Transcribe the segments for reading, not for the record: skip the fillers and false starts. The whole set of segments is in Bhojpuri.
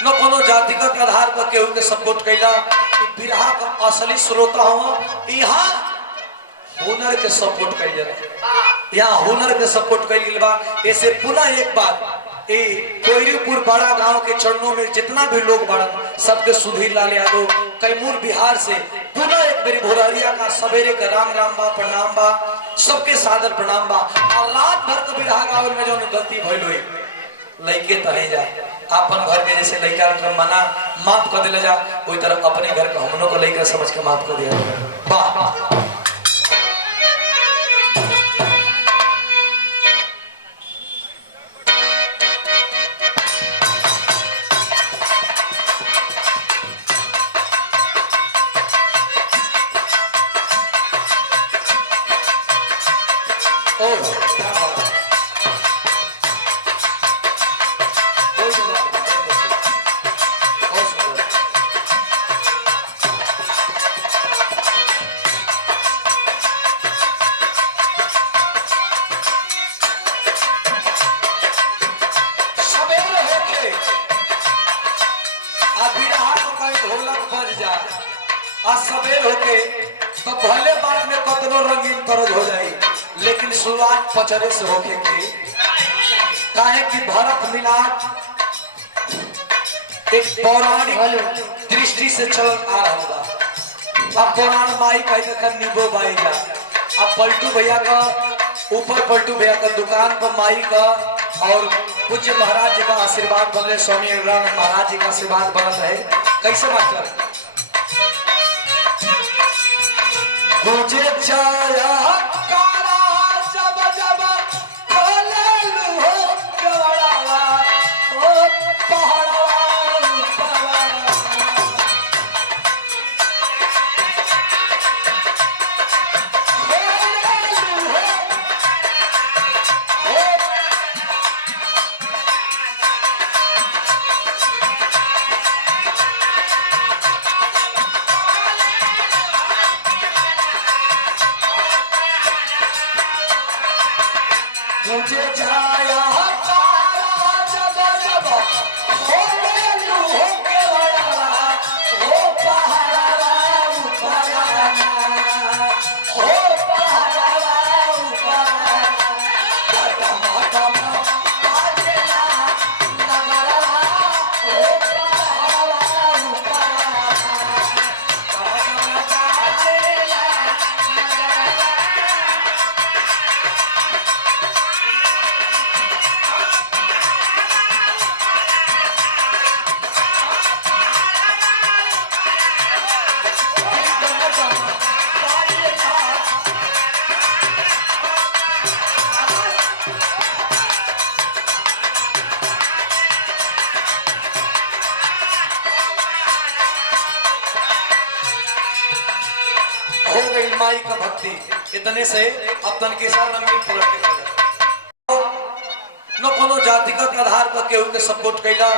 न कोनो जातिगत आधार पर केहू के सपोर्ट कैला। बिरहा का असली श्रोता हो यहाँ हुनर के सपोर्ट कैल जाला, यहाँ हुनर के सपोर्ट कैल गया बा। ऐसे पुनः एक बात कोयरीपुर बड़ा गांव के चरणों में जितना भी लोग बढ़न सबके सुधीर लाल यादव कैमूर बिहार से पुनः एक मेरी भोरहरिया का सवेरे का राम राम बा, प्रणाम बा, सबके सादर प्रणाम बा। और रात भर के बिरहा गावल में जो गलती भइल हुई लइके तहे जा अपन घर के जैसे लइका के मना माफ कर दिला जा वही तरफ अपने घर का हमनों को लइका समझ के माफ कर दिया। वाह सवेर होके तो पहले बात में कतनो रंगीन तरज हो जाए, लेकिन शुरुआत पचरे से होके के काहे कि भरत मिलाप एक पौराणिक दृष्टि से चल आ रहा था। अब पुराण माई का देखा नीबो बाई जा, अब पलटू भैया का ऊपर पलटू भैया का दुकान पर माई का और पूज्य महाराज जी का आशीर्वाद बन रहे, स्वामी महाराज जी का आशीर्वाद बनल रहे। कैसे मतलब मुझे छाया कारा जब जब खोले लूहो कवड़ावा ओ पहाड़वा मुझे छाया कारा जब जब खोले लूहो कवड़ावा ओ पहाड़वा उपराना ओ पहाड़वा उपराना टमा टमा बाजेला नगरवा ओ पहाड़वा उपराना टमा बाजेला नगरवा। हो गई माई का भक्ति इतने से अब तन के साथ रंगीन पलट के न कोनो जातिगत आधार पर केहू के सपोर्ट कैला।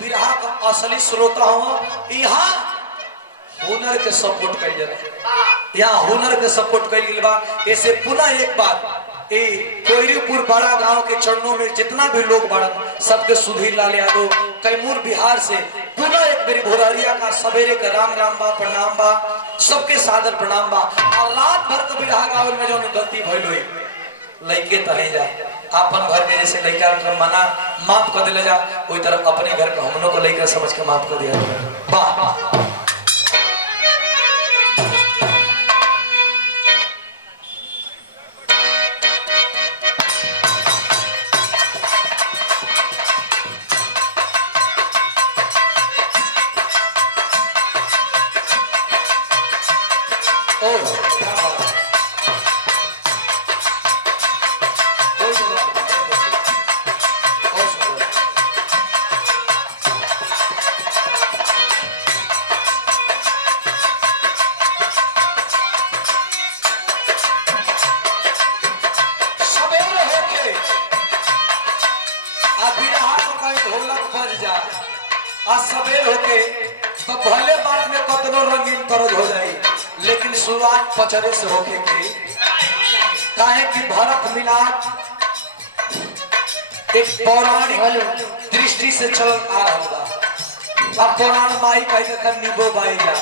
बिरहा का असली श्रोता हो यहाँ हुनर के सपोर्ट कैल जाला, यहाँ हुनर के सपोर्ट कैल गया बा। ऐसे पुनः एक बात कोयरीपुर बड़ा गांव के चरणों में जितना भी लोग बढ़न सबके सुधीर लाल यादव कैमूर बिहार से पुनः एक मेरी भोरहरिया का सवेरे का राम राम बा, प्रणाम बा, सबके सादर प्रणाम बा। और रात भर के बिरहा गावल में जो गलती भइल हुई लइके तहे जा अपन घर के जैसे लइका के मना माफ कर दिला जा वही तरफ अपने घर का हमनों को लइका समझ के माफ कर दिया। वाह सवेर होके तो पहले बात में कतनो रंगीन तरज हो जाए, लेकिन शुरुआत पचरे से होके के काहे कि भरत मिलाप एक पौराणिक दृष्टि से चल आ रहा था। अब पुरान माई कह देकर नींबू बाई जा।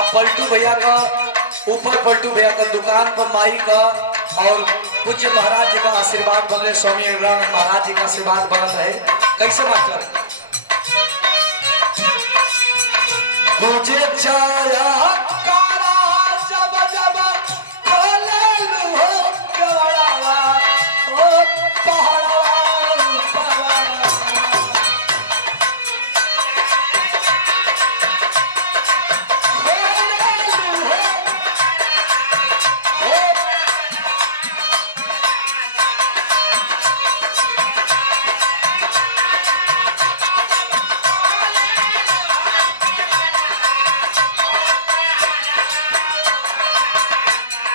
अब पलटू भैया का ऊपर पलटू भैया का दुकान पर माई का और पूज्य महाराज जी का आशीर्वाद बने, स्वामी अग्रवाल महाराज जी का आशीर्वाद बनल रहे। कैसे मास्टर मुझे छाया कारा जब जब खोललू हो केवड़ावा ओ पहाड़वा पहाड़वा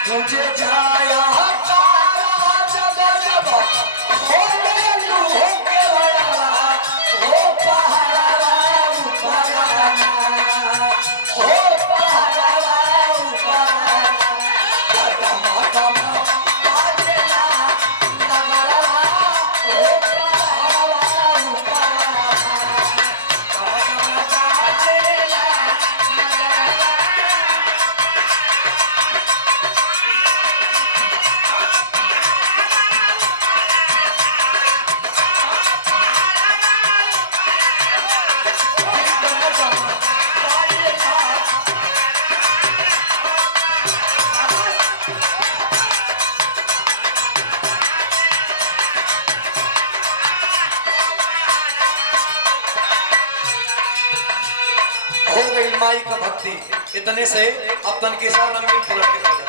मुझे जाया कारा जब जब खोललू हो केवड़ावा ओ पहाड़वा पहाड़वा ओ पहाड़वा पहाड़वा कदम बाजेला नगरवा ओ पहाड़वा पहाड़वा कदम बाजेला नगरवा। हो गई माई का भक्ति, इतने से अब तन के साथ मिल पलट